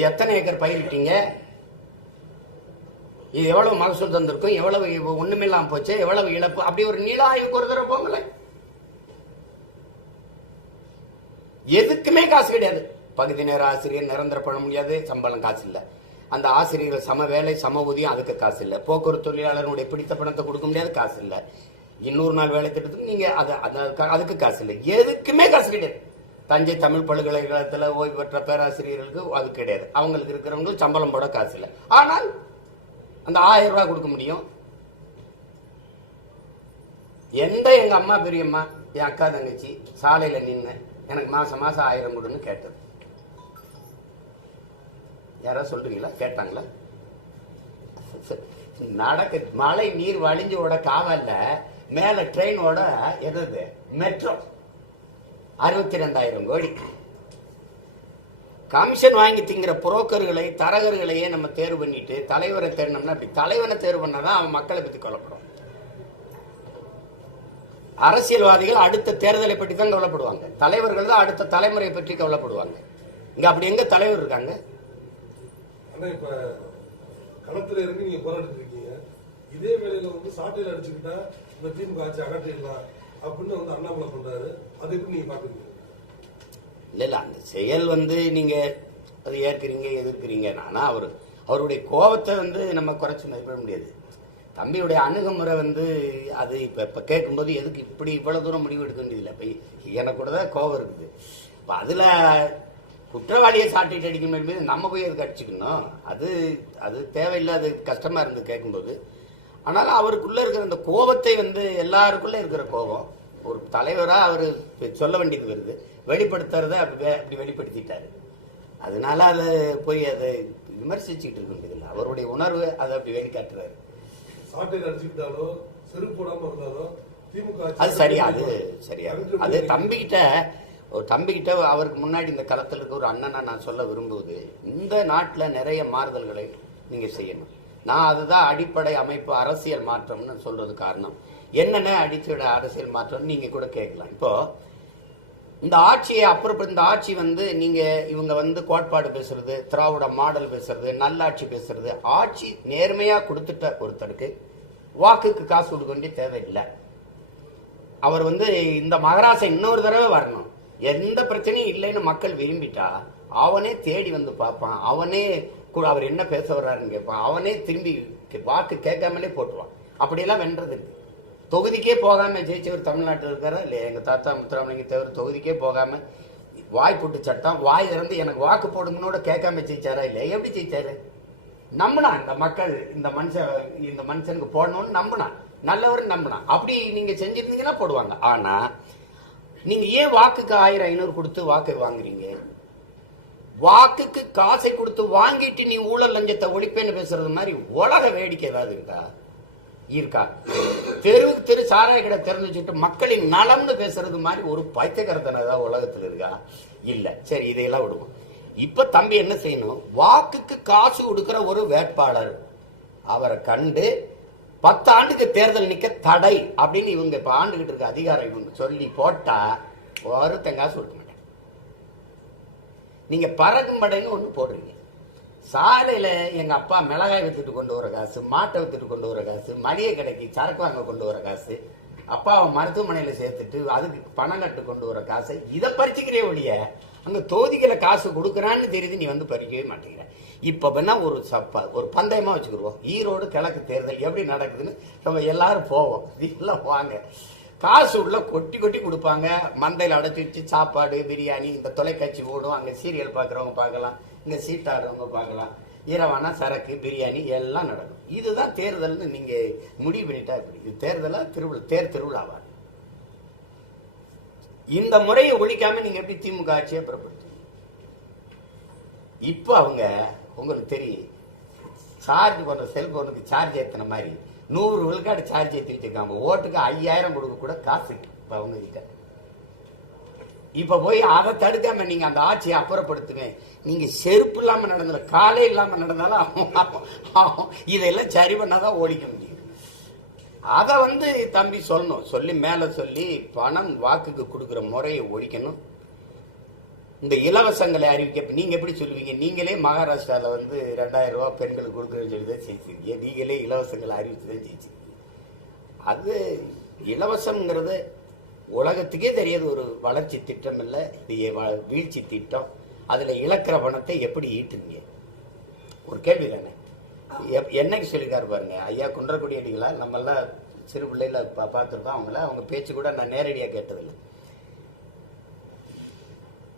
எத்தனை ஏக்கர் பயிரிட்டீங்க, இது எவ்வளவு மகசூல் தந்திருக்கும், எவ்வளவு ஒண்ணுமில்லாம போச்சு, எவ்வளவு இழப்பு, அப்படி ஒரு நில ஆய்வுக்கு ஒரு தடவை போங்களே. எதுக்குமே காசு கிடையாது. பகுதி நேர ஆசிரியர் நிரந்தர பண்ண முடியாது, சம்பளம் காசு இல்லை. அந்த ஆசிரியர்கள் சம வேலை சம ஊதியம், அதுக்கு காசு இல்லை. போக்குவரத்து தொழிலாளர்களுடைய பிடித்த பணத்தை கொடுக்க முடியாது, காசு இல்லை. இன்னொரு நாள் வேலை திட்டத்துக்கு நீங்க அதுக்கு காசு இல்லை, எதுக்குமே காசு கிடையாது. தஞ்சை தமிழ் பல்கலைக்கழகத்தில் ஓய்வு பெற்ற பேராசிரியர்களுக்கு அது கிடையாது. அவங்களுக்கு இருக்கிறவங்களுக்கு சம்பளம் போட காசு இல்லை. ஆனால் அந்த 1000 ரூபாய் கொடுக்க முடியும். எங்க அம்மா பெரியம்மா என் அக்கா தங்கச்சி சாலையில நின்று எனக்கு மாசம் 1000 கொடுன்னு கேட்டது? யாராவது சொல்றீங்களா? கேட்டாங்களா? நடக்க மழை நீர் வழிஞ்சோட காவல்ல மேல ட்ரெயினோட எது மெட்ரோ 62,000 கோடி. கமிஷன் வாங்கி திங்கிற புரோக்கர்களை தரகர்களையே நம்ம தேர்வு பண்ணிட்டு தலைவரை தேர்னோம்னா, தலைவனை தேர்வு பண்ணாதான் அவன் மக்களை பத்தி கொல்லப்படும். அரசியல்வாதிகள் அடுத்த தேர்தலை பற்றி தான் கவலைப்படுவாங்க, தலைவர்கள் தான் அடுத்த தலைமுறையை பற்றி கவலைப்படுவாங்க. இங்க அப்படி எங்க தலைவர் இருக்காங்க? இப்ப களத்துல இருந்து நீங்க போராடிட்டு இருக்கீங்க, இதே வேளையில சாட்டையில அடிச்சுக்கிட்டா இந்த திமுக ஆட்சி அகற்றிடலாம் அப்படின்னு அண்ணாமலை பண்றாரு. அதை எப்படி நீங்க பாக்குறீங்க? இல்ல அந்த செயல் நீங்க அதை ஏற்கிறீங்க எதிர்க்கிறீங்க. ஆனா அவருடைய கோபத்தை நம்ம குறைச்சு மதிப்பிட முடியாது. தம்பியுடைய அணுகுமுறை அது இப்ப கேட்கும்போது எதுக்கு இப்படி இவ்வளவு தூரம் முடிவு எடுக்க வேண்டியதில்லை. இப்ப எனக்கு கூட தான் கோபம் இருக்குது. இப்ப அதுல குற்றவாளியை சாட்டிட்டு அடிக்கணும் மீது நம்ம போய் அதுக்கு அடிச்சுக்கணும், அது தேவையில்லாத கஷ்டமா இருந்து கேட்கும்போது. ஆனாலும் அவருக்குள்ள இருக்கிற அந்த கோபத்தை எல்லாருக்குள்ள இருக்கிற கோபம் ஒரு தலைவரா அவர் சொல்ல வேண்டியது வருது, வெளிப்படுத்துறத அப்படி வெளிப்படுத்திட்டாரு. அதனால அதை போய் அதை விமர்சிச்சுட்டு இருக்க வேண்டியதில்லை. அவருடைய உணர்வு அதை அப்படி வெளிக்காட்டுறாரு. சாட்டையில் அடிச்சுக்கிட்டாலோ செருப்பு போடாம இருந்தாலோ திமுக அது சரியா? அது சரியா? அது தம்பிக்கிட்ட அவருக்கு முன்னாடி இந்த களத்தில் இருக்க ஒரு அண்ணனா நான் சொல்ல விரும்புவது, இந்த நாட்டில் நிறைய மாறுதல்களை நீங்க செய்யணும். நான் அதுதான் அடிப்படை அமைப்பு அரசியல் மாற்றம்னு சொல்றது காரணம். என்னென்ன அடிப்படை அரசியல் மாற்றம் நீங்க கூட கேட்கலாம். இப்போ இந்த ஆட்சியை அப்புறம் இந்த ஆட்சி நீங்க இவங்க கோட்பாடு பேசுறது, திராவிட மாடல் பேசுறது, நல்லாட்சி பேசுறது, ஆட்சி நேர்மையா கொடுத்துட்ட ஒருத்தருக்கு வாக்குக்கு காசு கொடுக்க வேண்டிய தேவையில்லை. அவர் இந்த மகராசை இன்னொரு தடவை வரணும், எந்த பிரச்சனையும் இல்லைன்னு மக்கள் விரும்பிட்டா அவனே தேடி பார்ப்பான், அவனே அவர் என்ன பேச வர்றாருன்னு கேட்பான், அவனே திரும்பி வாக்கு கேட்காமலே போட்டுவான். அப்படியெல்லாம் வென்றது இருக்கு. தொகுதிக்கே போகாம ஜெயிச்சவர் தமிழ்நாட்டில் இருக்காரா இல்லையா? எங்க தாத்தா முத்துராமலிங்க தேவர் தொகுதிக்கே போகாம வாய் போட்டு சட்டம் வாய் திறந்து எனக்கு வாக்கு போடுங்கன்னு கேட்காம ஜெயிச்சாரா இல்லையா? எப்படி ஜெயிச்சாரு? நம்பினா இந்த மக்கள் இந்த மனுஷனுக்கு போடணும்னு நம்பினா, நல்லவர் நம்பினா. அப்படி நீங்க செஞ்சிருந்தீங்கன்னா போடுவாங்க. ஆனா நீங்க ஏன் வாக்குக்கு 1000-500 கொடுத்து வாக்கை வாங்குறீங்க? வாக்குக்கு காசை கொடுத்து வாங்கிட்டு நீ ஊழல் லஞ்சத்தை ஒழிப்பேன்னு பேசுறது மாதிரி உலக வேடிக்கை ஏதாவது இருக்கா? தெருவுக்கு தெரு சாராய கடை திறந்து வச்சுட்டு மக்களின் நலம்னு பேசுறது மாதிரி ஒரு பைத்தியக்காரத்தனம் ஏதாவது உலகத்தில் இருக்கா? இல்ல. சரி, இதையெல்லாம் விடுவோம். இப்ப தம்பி என்ன செய்யணும்? வாக்குக்கு காசு கொடுக்கிற ஒரு வேட்பாளர் அவரை கண்டு 10 ஆண்டுக்கு தேர்தல் நிக்க தடை அப்படின்னு இவங்க இப்ப ஆண்டுகிட்டு இருக்க அதிகாரம் இவங்க சொல்லி போட்டா ஒருத்தன் காசு கொடுக்க மாட்டேன். நீங்க பறக்கும் படைன்னு ஒண்ணு போடுறீங்க. சாலையில எங்க அப்பா மிளகாய் வித்துட்டு கொண்டு வர காசு, மாட்டை வித்துட்டு கொண்டு வர காசு, மளிகை கடைக்கு சரக்கு வாங்க கொண்டு வர காசு, அப்பாவை மருத்துவமனையில சேர்த்துட்டு அதுக்கு பணம் கட்டு கொண்டு வர காசு, இதை பறிச்சுக்கிறே ஒழிய அங்க தொகுதிகளை காசு கொடுக்குறான்னு தெரியுது, நீ பறிக்கவே மாட்டேங்கிற. இப்ப வேணா ஒரு பந்தயமா வச்சுக்கிடுவோம். ஈரோடு கிழக்கு தேர்தல் எப்படி நடக்குதுன்னு நம்ம எல்லாரும் போவோம். எல்லாம் வாங்க, காசு உள்ள கொட்டி கொட்டி கொடுப்பாங்க. மந்தையில் அடைச்சி வச்சு சாப்பாடு பிரியாணி, இந்த தொலைக்காட்சி ஓடும், அங்க சீரியல் பாக்குறவங்க பார்க்கலாம், இங்க சீட்டாடுறவங்க பார்க்கலாம், இரவானா சரக்கு பிரியாணி எல்லாம் நடக்கும். இதுதான் தேர்தல்னு நீங்க முடிவு பண்ணிட்டா இப்படி இது தேர்தலா திருவிழாவா? இந்த முறையை ஒழிக்காம நீங்க எப்படி திமுக ஆட்சியை புறப்படுத்து? இப்ப அவங்க உங்களுக்கு தெரியும், சார்ஜ் பண்ண செல்போனுக்கு சார்ஜ் ஏத்தின மாதிரி 100 விழுக்காடு சார்ஜ் ஏற்றி வச்சிருக்காங்க. ஓட்டுக்கு 5000 கொடுக்க கூட காசு இப்ப அவங்க கிட்ட. இப்ப போய் அதை தடுக்காம நீங்க அந்த ஆட்சியை அப்புறப்படுத்துவேன். நீங்க செருப்பு இல்லாம நடந்தல, காலே இல்லாம நடந்தாலும் இதெல்லாம் சரி பண்ணாதான் ஓடிக்க முடியும். அதை தம்பி சொல்லணும், சொல்லி மேல சொல்லி பணம் வாக்குக்கு கொடுக்குற முறையை ஒழிக்கணும். இந்த இலவசங்களை அறிவிக்க நீங்க எப்படி சொல்லுவீங்க? நீங்களே மகாராஷ்டிரால 2000 ரூபாய் பெண்களுக்கு கொடுக்குறேன்னு சொல்லி தான் ஜெயிச்சிருக்கீங்க. நீங்களே இலவசங்களை அறிவிச்சுதான் ஜெயிச்சிருக்கீங்க. அது இலவசம்ங்கிறது உலகத்துக்கே தெரியாது ஒரு வளர்ச்சி திட்டம் இல்லை, இது வீழ்ச்சி திட்டம். அதுல இழக்கிற பணத்தை எப்படி ஈட்டுங்க? ஒரு கேள்வி தானே. என்னைக்கு சொல்லிக்காரு பாருங்க ஐயா குன்றக்குடி அடிகளா, நம்ம எல்லாம் சிறு பிள்ளையில பார்த்துருக்கோம் அவங்கள. அவங்க பேச்சு கூட நான் நேரடியாக கேட்டதில்லை.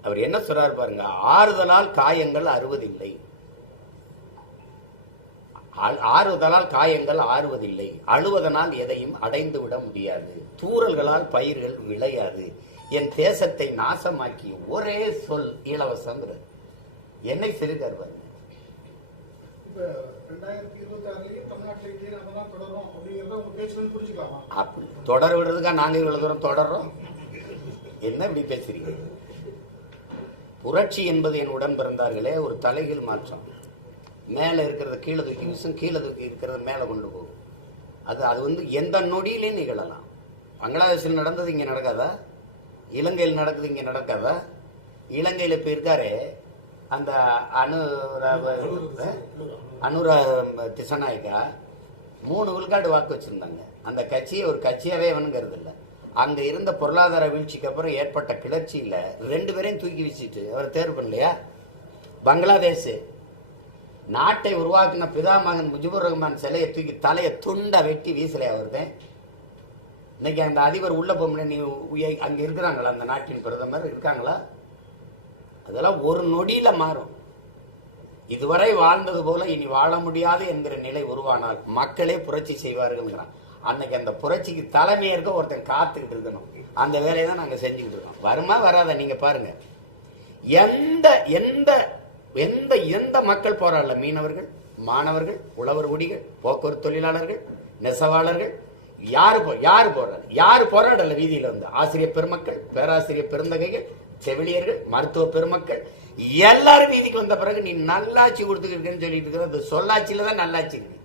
அவர் என்ன சொல்றாரு பாருங்க, ஆறுதலால் காயங்கள் அறுவதில்லை, ஆறுதலால் காயங்கள் ஆறுவதில்லை, அழுவதனால் எதையும் அடைந்து விட முடியாது, தூறல்களால் பயிர்கள் விளையாது, என் தேசத்தை நாசமாக்கி ஒரே சொல் இலவசங்கிறது. என்னை சிறுகார் பாருங்க. இப்ப 2026 தமிழ்நாட்டில் இதே அதெல்லாம் தொடரும் அப்படிங்கிறத உங்க பேச்சுல புரிஞ்சுக்கலாமா? அப்படி தொடர விடுறதுக்கா நாங்க இவ்வளவு தூரம் தொடர்றோம்? என்ன இப்படி பேசுறீங்க? புரட்சி என்பது என் உடன் பிறந்தார்களே ஒரு தலைகீழ் மாற்றம். மேலே இருக்கிறத கீழே தூக்கி வீசும், கீழே தூக்கி இருக்கிறத மேலே கொண்டு போகும். அது வந்து எந்த நொடியிலே நிகழலாம். பங்களாதேஷில் நடந்தது இங்கே நடக்காதா? இலங்கையில் நடக்குது இங்கே நடக்காதா? இலங்கையில் இப்போ இருக்காரு அந்த அனுரா திசநாயக்கா 3 விழுக்காடு வாக்கு வச்சிருந்தாங்க. அந்த கட்சியை ஒரு கட்சியாவே வேணுங்கிறது இல்லை. அங்க இருந்த பொருளாதார வீழ்ச்சிக்கு அப்புறம் ஏற்பட்ட கிளர்ச்சியில 2 பேரையும் தூக்கி வீசிட்டு அவர் தேர்வு பண்ணலையா? பங்களாதேஷ் நாட்டை உருவாக்கின பிதாமகன் முஜிபுர் ரஹ்மான் சிலையை தூக்கி தலையை துண்டா வெட்டி வீசலையா அவர்தான்? இன்னைக்கு அந்த அதிபர் உள்ள போக நீ அங்க இருக்கிறாங்களா? அந்த நாட்டின் பிரதமர் இருக்காங்களா? அதெல்லாம் ஒரு நொடியில மாறும். இதுவரை வாழ்ந்தது போல இனி வாழ முடியாது என்கிற நிலை உருவானால் மக்களே புரட்சி செய்வார்கள். அன்னைக்கு அந்த புரட்சிக்கு தலைமையேற்க ஒருத்தன் காத்துக்கிட்டு இருக்கணும். அந்த வேலையை தான் நாங்க செஞ்சுக்கிட்டு இருக்கோம். வருமா வராத நீங்க பாருங்க. எந்த எந்த எந்த எந்த மக்கள் போராடல? மீனவர்கள், மாணவர்கள், உழவர் குடிகள், போக்குவரத்து தொழிலாளர்கள், நெசவாளர்கள், யாரு போராடல வீதியில வந்து? ஆசிரியர் பெருமக்கள், பேராசிரியர் பெருந்தகைகள், செவிலியர்கள், மருத்துவ பெருமக்கள் எல்லாரும் வீதிக்கு வந்த பிறகு நீ நல்லாட்சி கொடுத்துக்கிட்டு சொல்லிட்டு இருக்கிற அந்த சொல்லாட்சியில தான் நல்லாட்சி இருக்கு.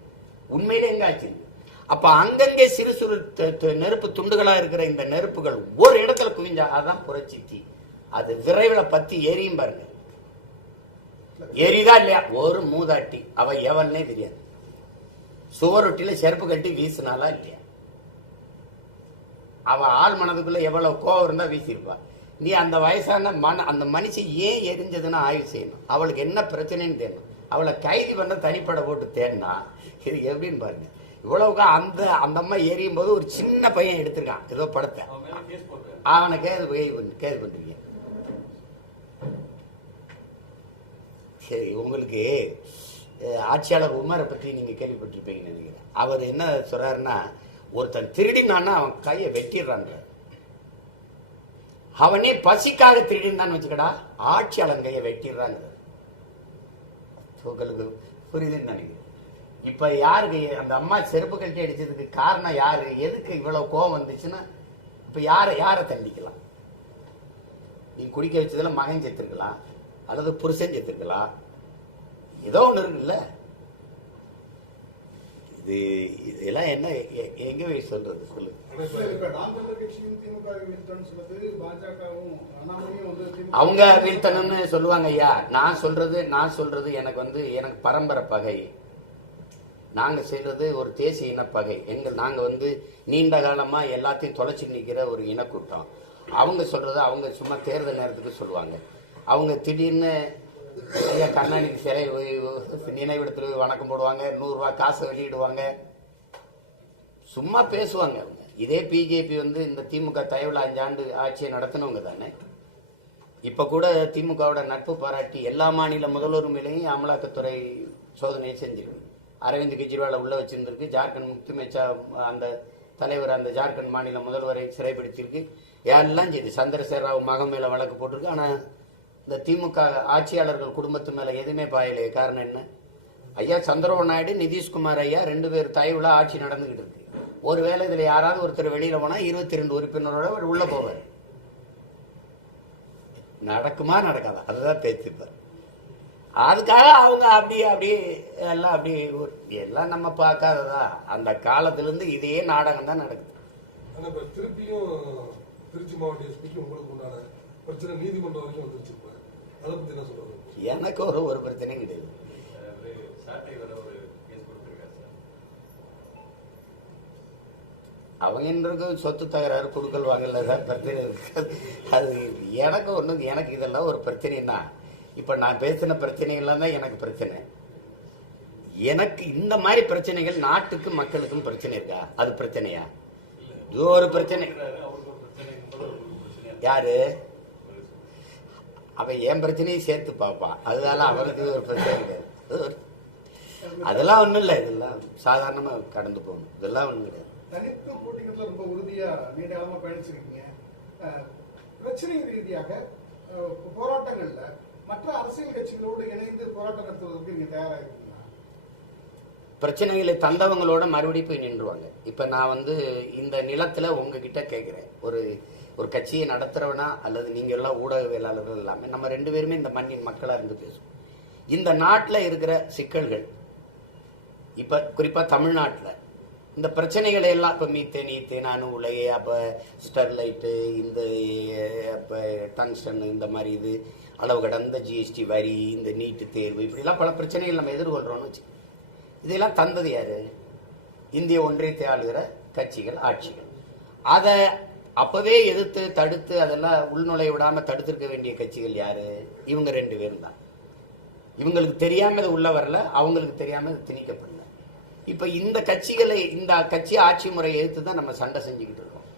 உண்மையிலே எங்க ஆட்சி இருக்கு? அப்ப அங்கங்கே சிறு சிறு நெருப்பு துண்டுகளா இருக்கிற இந்த நெருப்புகள் ஒரு இடத்துல குவிஞ்சா அதான் புரட்சி தீ. அது விரைவில் பத்தி எரியும் பாருங்க. எரிதா இல்லையா? ஒரு மூதாட்டி அவ எவன்னே தெரியாது. சுவரொட்டியில செருப்பு கட்டி வீசினாலா இல்லையா? அவ ஆள் மனதுக்குள்ள எவ்வளவு கோவம் இருந்தா வீசியிருப்பா. நீ அந்த வயசான அந்த மனுஷன் ஏன் எரிஞ்சதுன்னா ஆய்வு செய்யணும். அவளுக்கு என்ன பிரச்சனைன்னு தேடணும். அவளை கைது பண்ண தனிப்படை போட்டு தேடினா இது எப்படின்னு பாருங்க. இவ்வளவுக்கு அந்த அம்மா எரியும் போது ஒரு சின்ன பையன் எடுத்திருக்கான் ஏதோ படத்தை, அவனை கேது பண்றீங்க. சரி, உங்களுக்கு ஆட்சியாளர் உமரை பற்றி நீங்க கேள்விப்பட்டிருப்பீங்கன்னு நினைக்கிறேன். அவர் என்ன சொல்றாருன்னா, ஒருத்தன் திருடினான்னா அவன் கையை வெட்டிடுறான். அவனே பசிக்காக திருடினான்னு வச்சுக்கடா, ஆட்சியாளன் கையை வெட்டிடுறாங்க. உங்களுக்கு புரியுதுன்னு நினைக்கிறேன். இப்ப யாருக்கு அந்த அம்மா செருப்பு கட்டி அடிச்சதுக்கு காரணம் யாரு? எதுக்கு இவ்வளவு கோபம் வந்துச்சுன்னா இப்ப யாரை தண்டிக்கலாம்? நீ குடிக்க வச்சதுல மகன் செத்துருக்கலாம், அல்லது புருஷன் செத்துருக்கலாம், ஏதோ ஒண்ணு இருக்குல்ல. இதெல்லாம் என்ன எங்க போய் சொல்றது சொல்லு. அவங்க வீழ்த்தணும்னு சொல்லுவாங்க. ஐயா நான் சொல்றது எனக்கு பரம்பரை பகை. நாங்க செய்யறது ஒரு தேசிய இனப்பகை. நாங்க நீண்ட காலமா எல்லாத்தையும் தொலைச்சி நிற்கிற ஒரு இனக்கூட்டம். அவங்க சொல்றது அவங்க சும்மா தேர்தல் நேரத்துக்கு சொல்லுவாங்க. அவங்க திடீர்னு ஐயா கருணாநிதி சிலை நினைவிடத்துல வணக்கம் போடுவாங்க, 100 ரூபாய் காசை வெளியிடுவாங்க, சும்மா பேசுவாங்க. அவங்க இதே பிஜேபி இந்த திமுக தயவுல 5 ஆண்டு ஆட்சியை நடத்தினவங்க தானே. இப்ப கூட திமுகவோட நட்பு பாராட்டி எல்லா மாநில முதல்வர் மேலேயும் அமலாக்கத்துறை சோதனையை செஞ்சிருக்கு. அரவிந்த் கெஜ்ரிவாலை உள்ள வச்சிருந்திருக்கு. ஜார்க்கண்ட் முக்தி மோர்ச்சா அந்த தலைவர் அந்த ஜார்க்கண்ட் மாநில முதல்வரை சிறைப்படுத்தியிருக்கு. எல்லாம் செய்து சந்திரசேகர ராவ் மகன் மேல வழக்கு போட்டிருக்கு. ஆனா இந்த திமுக ஆட்சியாளர்கள் குடும்பத்து மேல எதுவுமே பாயலையே. காரணம் என்ன? ஐயா சந்திரபாபு நாயுடு, நிதிஷ்குமார் ஐயா 2 பேர் தயவுல ஆட்சி நடந்துகிட்டு இருக்கு. ஒருவேளை இதுல யாராவது ஒருத்தர் வெளியில போனா 22 உறுப்பினரோட உள்ள போவார். நடக்குமா நடக்காதா? அதுதான் பேச்சுப்பார். அதுக்காக அவங்க அப்படியே எல்லாம் நம்ம பார்க்காததா? அந்த காலத்துல இருந்து இதே நாடகம் தான் நடக்குது. திருப்பியும் திருச்சி மாவட்ட எஸ்பிக்கு உங்களுக்கு உண்டான பிரச்சனை நீதிமன்றம் வரைக்கும் வந்துருச்சு. அதை பத்தி என்ன சொல்றது? எனக்கு ஒரு பிரச்சனையும் கிடையாது. அவங்க சொத்து தகராறு கொடுக்கல் வாங்கல பிரச்சனை இருக்கு. அது எனக்கு இதெல்லாம் ஒரு பிரச்சனைன்னா இப்ப நான் பேசின பிரச்சனைகள்லாம் தான் எனக்கு பிரச்சனை. எனக்கு இந்த மாதிரி பிரச்சனைகள் நாட்டுக்கு மக்களுக்கும் பிரச்சனை இருக்கா? அது பிரச்சனையா? இது ஒரு பிரச்சனை. யாரு அவன் என் பிரச்சனையும் சேர்த்து பார்ப்பான், அதனால அவனுக்கு ஒரு பிரச்சனை கிடையாது. அதெல்லாம் ஒண்ணும் இல்லை, இதெல்லாம் சாதாரணமா கடந்து போகணும், இதெல்லாம் ஒண்ணும் கிடையாது. தனித்து போட்டிகளில் ரொம்ப உறுதியா நீண்ட காலமா பயணிச்சிருக்கீங்க. பிரச்சனை ரீதியாக போராட்டங்கள்ல மற்ற அரசியல் கட்சிகளோடு இணைந்து போராட்டம் நடத்துவதற்கு நீங்க தயாரா இருக்கீங்களா? பிரச்சனைகளை தந்தவங்களோட மறுபடியும் போய் நின்றுவாங்க. இப்ப நான் இந்த நிலத்துல உங்ககிட்ட கேட்கிறேன், ஒரு கட்சியை நடத்துறவனா அல்லது நீங்க எல்லாம் ஊடகவியலாளர்கள் எல்லாமே நம்ம 2 பேருமே இந்த மண்ணின் மக்களா இருந்து பேசுவோம். இந்த நாட்டில் இருக்கிற சிக்கல்கள், இப்ப குறிப்பா தமிழ்நாட்டில் இந்த பிரச்சனைகளை எல்லாம் இப்ப மீத்தேன் அணு உலை, அப்ப ஸ்டெர்லைட்டு, இந்த டங்ஸ்டன், இந்த மாதிரி இது அளவு கடந்த ஜிஎஸ்டி வரி, இந்த நீட்டு தேர்வு, இப்படிலாம் பல பிரச்சனைகள் நம்ம எதிர்கொள்றோம்னு வச்சு. இதெல்லாம் தந்தது யாரு? இந்திய ஒன்றியத்தை ஆளுகிற கட்சிகள், ஆட்சிகள். அதை அப்பவே எதிர்த்து தடுத்து அதெல்லாம் உள்நுழைய விடாம தடுத்திருக்க வேண்டிய கட்சிகள் யாரு? இவங்க 2 பேரும் தான். இவங்களுக்கு தெரியாம இது உள்ள வரல, அவங்களுக்கு தெரியாம இது திணிக்கப்படல. இப்ப இந்த கட்சிகளை, இந்த கட்சி ஆட்சி முறையை எதிர்த்து தான் நம்ம சண்டை செஞ்சுக்கிட்டு இருக்கோம்.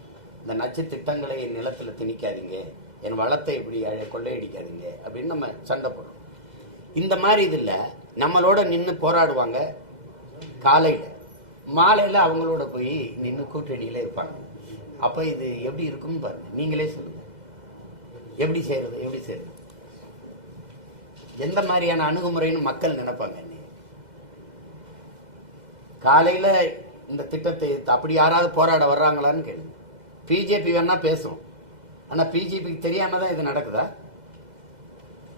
இந்த நச்சு திட்டங்களை நிலத்துல திணிக்காதீங்க, என் வளத்தை இப்படி கொள்ளையடிக்காதீங்க அப்படின்னு நம்ம சண்டை போடுறோம். இந்த மாதிரி இதுல நம்மளோட நின்று போராடுவாங்க காலையில, மாலையில அவங்களோட போய் நின்று கூட்டணியில இருப்பாங்க. அப்ப இது எப்படி இருக்கும்னு பாருங்க, நீங்களே சொல்லுங்க. எப்படி செய்யறது? எந்த மாதிரியான அணுகுமுறைன்னு மக்கள் நினைப்பாங்க? காலையில இந்த திட்டத்தை அப்படி யாராவது போராட வர்றாங்களான்னு கேளுங்க. பிஜேபி வேணா பேசும், ஆனா பிஜேபிக்கு தெரியாம தான் இது நடக்குதா?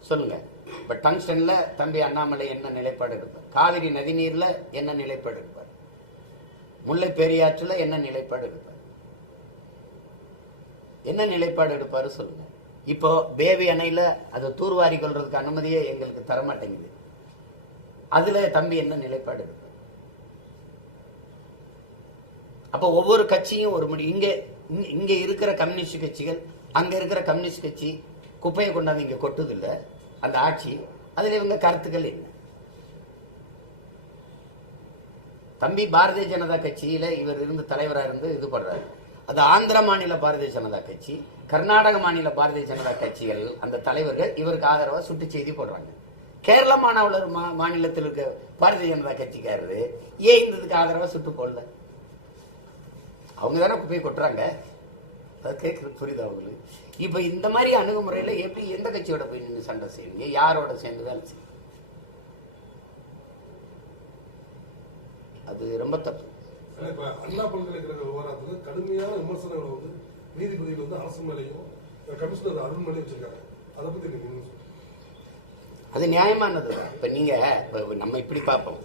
சொல்லுங்க. இப்ப டங்ஸ்டன்ல தம்பி அண்ணாமலை என்ன நிலைப்பாடு எடுப்பார்? காவிரி நதிநீர்ல என்ன நிலைப்பாடு எடுப்பார்? முல்லை பெரியாற்றுல என்ன நிலைப்பாடு எடுப்பார்? என்ன நிலைப்பாடு எடுப்பாரு சொல்லுங்க. இப்போ பேபி அணையில அதை தூர்வாரி கொள்றதுக்கு அனுமதியே எங்களுக்கு தரமாட்டேங்குது, அதுல தம்பி என்ன நிலைப்பாடு எடுப்பார்? அப்ப ஒவ்வொரு கட்சியும் ஒரு முடி, இங்க இருக்கிற கம்யூனிஸ்ட் கட்சிகள், அங்க இருக்கிற கம்யூனிஸ்ட் கட்சி குப்பையை கொண்டாந்து இங்க கொட்டுது இல்ல அந்த ஆட்சி, அதுல இவங்க கருத்துக்கள் என்ன? தம்பி பாரதிய ஜனதா கட்சியில இவர் இருந்து தலைவரா இருந்து இது பண்றாரு. அது ஆந்திர மாநில பாரதிய ஜனதா கட்சி, கர்நாடக மாநில பாரதிய ஜனதா கட்சிகள், அந்த தலைவர்கள் இவருக்கு ஆதரவா சுட்டு செய்தி போடுறாங்க. கேரள மாநிலத்தில் இருக்க பாரதிய ஜனதா கட்சிக்காரரு ஏன் இதுக்கு ஆதரவா சுட்டு போடல? அவங்க தானே குப்பையை கொட்டுறாங்க. அதை கேட்கறது புரியுது அவங்களுக்கு. இப்ப இந்த மாதிரி அணுகுமுறையில எப்படி எந்த கட்சியோட போய் நின்று சண்டை செய்வீங்க? யாரோட சேர்ந்து வேலை செய்வீங்க? அது ரொம்ப தப்பு. இப்ப அண்ணா பல்கலைக்கழக விவகாரத்துல கடுமையான விமர்சனங்களை நீதிபதிகள் அரசு மேலையும் கமிஷனர் அருண் மேலையும் வச்சிருக்காங்க. அதை பத்தி நீங்க அது நியாயமானது. இப்ப நீங்க நம்ம இப்படி பார்ப்போம்,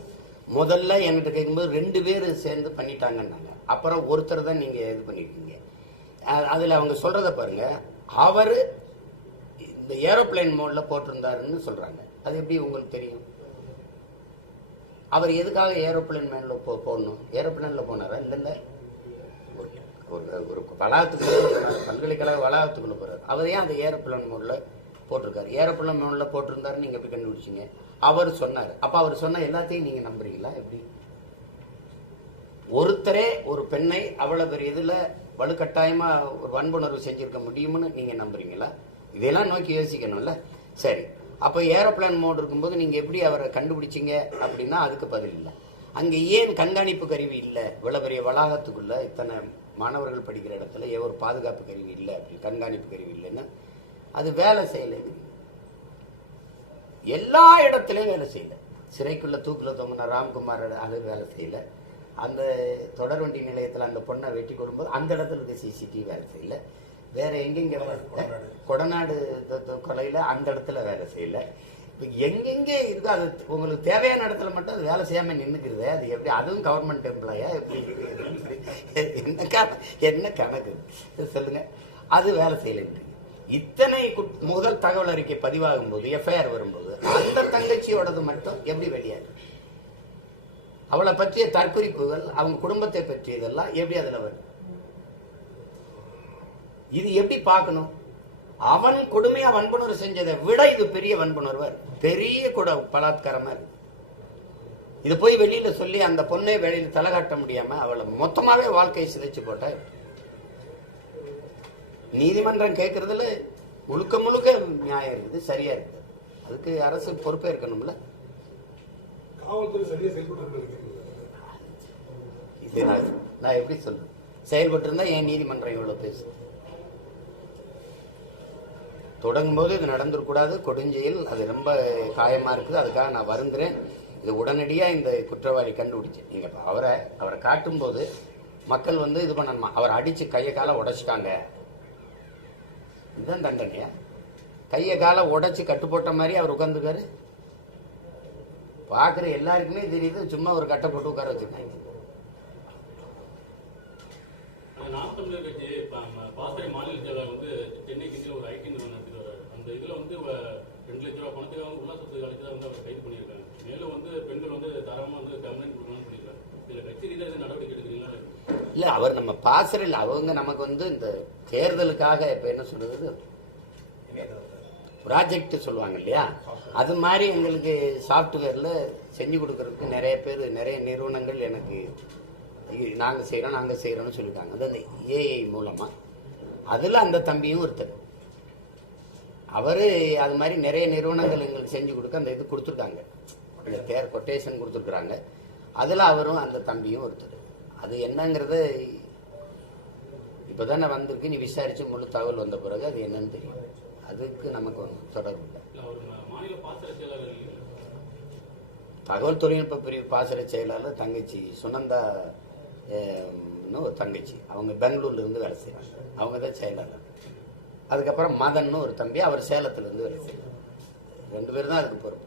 முதல்ல என்கிட்ட கேட்கும்போது 2 பேர் சேர்ந்து பண்ணிட்டாங்கன்னாங்க, அப்புறம் ஒருத்தர் தான் நீங்க இது பண்ணிருக்கீங்க. அதுல அவங்க சொல்றத பாருங்க, அவரு இந்த ஏரோப்ளைன் மோட்ல போட்டிருந்தாருன்னு சொல்றாங்க. அது எப்படி உங்களுக்கு தெரியும்? அவர் எதுக்காக ஏரோப்ளைன் மேன்ல போடணும்? ஏரோப்ளைன்ல போனாரா? இல்ல ஒரு வளாகத்துக்குள்ள, பல்கலைக்கழக வளாகத்துக்குள்ள போறாரு. அவர் ஏன் அந்த ஏரோப்ளைன் மோட்ல போட்டிருக்காரு? ஏரோப்ளைன் மோட்ல போட்டிருந்தாரு நீங்க எப்படி கண்டுபிடிச்சீங்க? அவர் சொன்னாரு. அப்ப அவர் சொன்ன எல்லாத்தையும் நீங்க நம்புறீங்களா? எப்படி? ஒருத்தரே ஒரு பெண்ணை அவ்வளவு பெரிய இதுல வலுக்கட்டாயமா ஒரு வன்புணர்வு செஞ்சிருக்க முடியும்னு நீங்க நம்புறீங்களா? இதெல்லாம் நோக்கி யோசிக்கணும்ல. சரி, அப்ப ஏரோப்ளைன் மோட் இருக்கும்போது நீங்க எப்படி அவரை கண்டுபிடிச்சீங்க அப்படின்னா அதுக்கு பதில் இல்லை. அங்க ஏன் கண்காணிப்பு கருவி இல்லை? இவ்வளவு பெரிய வளாகத்துக்குள்ள இத்தனை மாணவர்கள் படிக்கிற இடத்துல ஒரு பாதுகாப்பு கருவி இல்லை, அப்படி கண்காணிப்பு கருவி இல்லைன்னா அது வேலை செய்யலை. எல்லா இடத்துலயும் வேலை செய்யல. சிறைக்குள்ள தூக்குல தொங்கின ராம்குமார் அது வேலை செய்யல. அந்த தொடர்வண்டி நிலையத்தில் அந்த பொண்ணை வெட்டி கொடுக்கும்போது அந்த இடத்துல இருக்க சிசிடிவி வேலை செய்யல. வேற எங்கெங்க கொடநாடு கொலையில அந்த இடத்துல வேலை செய்யல. எங்கெங்க இருக்கு அது உங்களுக்கு தேவையான இடத்துல மட்டும் அது வேலை செய்யாம நின்னுக்குறது. அது எப்படி? அதுவும் கவர்மெண்ட் எம்ப்ளாயா? எப்படி என்ன கணக்கு சொல்லுங்க? அது வேலை செய்யல. இத்தனை முதல் தகவல் அறிக்கை பதிவாகும் போது, எஃப்ஐஆர் வரும்போது, அந்த தங்கச்சியோடது மட்டும் எப்படி வெளியாது? அவளை பற்றிய தற்குறிப்புகள், அவங்க குடும்பத்தை பற்றியதெல்லாம் எப்படி அதுல வரும்? இது எப்படி பார்க்கணும்? அவன் கொடுமையா வன்புணர்வு செஞ்சதை விட இது பெரிய வன்புணர்வா இருக்கு, பெரிய கூட பலாத்காரமா இருக்கு. இது போய் வெளியில சொல்லி அந்த பொண்ணை வெளியில தலை காட்ட முடியாம அவளை மொத்தமாவே வாழ்க்கையை சிதைச்சு போட்ட நீதிமன்றம் கேட்கறதுல முழுக்க முழுக்க நியாயம் இருக்குது, சரியா இருக்குது. அதுக்கு அரசு பொறுப்பே இருக்கணும்ல. காவல்துறை சரியா செயல்பட்டு இது நான் எப்படி சொல்றேன்? செயல்பட்டு இருந்தா ஏன் நீதிமன்றம் இவ்வளவு பேசு? தொடங்கும் போது இது நடந்துடக்கூடாது, கொடுஞ்செயல், அது ரொம்ப காயமா இருக்குது, அதுக்காக நான் வருந்துறேன். இது உடனடியா இந்த குற்றவாளி கண்டுபிடிச்சு நீங்க அவரை காட்டும் போது மக்கள் இது பண்ணணுமா? அவர் அடிச்சு கையை காலை உடைச்சிட்டாங்க, இதுதான் தண்டனையா? கையை காலை உடைச்சு கட்டு போட்ட மாதிரி அவர் உட்காந்துருக்காரு. பாக்குற எல்லாருக்குமே தெரியுது, சும்மா ஒரு கட்டை போட்டு உட்கார வச்சிருக்காங்க. நாம் தமிழர் கட்சி பாசறை மாநில செயலாளர் சென்னை கிண்டியில் ஒரு ஐடி நிறுவனம் நடத்திட்டு வர்றாரு. அந்த இதுல 2 லட்சம் ரூபாய் பணத்துக்காக உல்லாச சொத்து அழைச்சதை அவர் கைது பண்ணியிருக்காங்க. மேலும் பெண்கள் தரமா கம்ப்ளைண்ட் கொடுக்கணும்னு சொல்லியிருக்காங்க. இதுல கட்சி ரீதியாக நடவடிக்கை எடுக்கிறீங்களா? இல்ல, அவர் நம்ம பாசறையில் அவங்க நமக்கு இந்த தேர்தலுக்காக இப்ப என்ன சொல்றது, ப்ராஜெக்ட் சொல்லுவாங்க இல்லையா, அது மாதிரி எங்களுக்கு சாப்ட்வேர்ல செஞ்சு கொடுக்கறதுக்கு நிறைய பேர், நிறைய நிறுவனங்கள் எனக்கு நாங்க செய்யறோம்னு சொல்லிட்டாங்க. அது அந்த ஏஐ மூலமா. அதுல அந்த தம்பியும் ஒருத்தர், அவரு அது மாதிரி நிறைய நிறுவனங்கள் எங்களுக்கு செஞ்சு கொடுக்க அந்த இது கொடுத்துருக்காங்க, கொட்டேஷன் கொடுத்துருக்குறாங்க. அதுல அவரும் அந்த தம்பியும் ஒருத்தர். அது என்னங்கிறத இப்பதானே வந்திருக்கு, நீ விசாரிச்சு முழு தகவல் வந்த பிறகு அது என்னன்னு தெரியும். அதுக்கு நமக்கு தொடர்பு இல்லை. தகவல் தொழில்நுட்ப பிரிவு பாசறை செயலாளர் தங்கச்சி சுனந்தா ஒரு தங்கச்சி, அவங்க பெங்களூர்ல இருந்து வேலை செய்யறாங்க, அவங்க தான் செயலாளர். அதுக்கப்புறம் மதன் ஒரு தம்பி, அவர் சேலத்துல இருந்து வேலை செய்யறாங்க. 2 பேர் தான் அதுக்கு பொறுப்பு.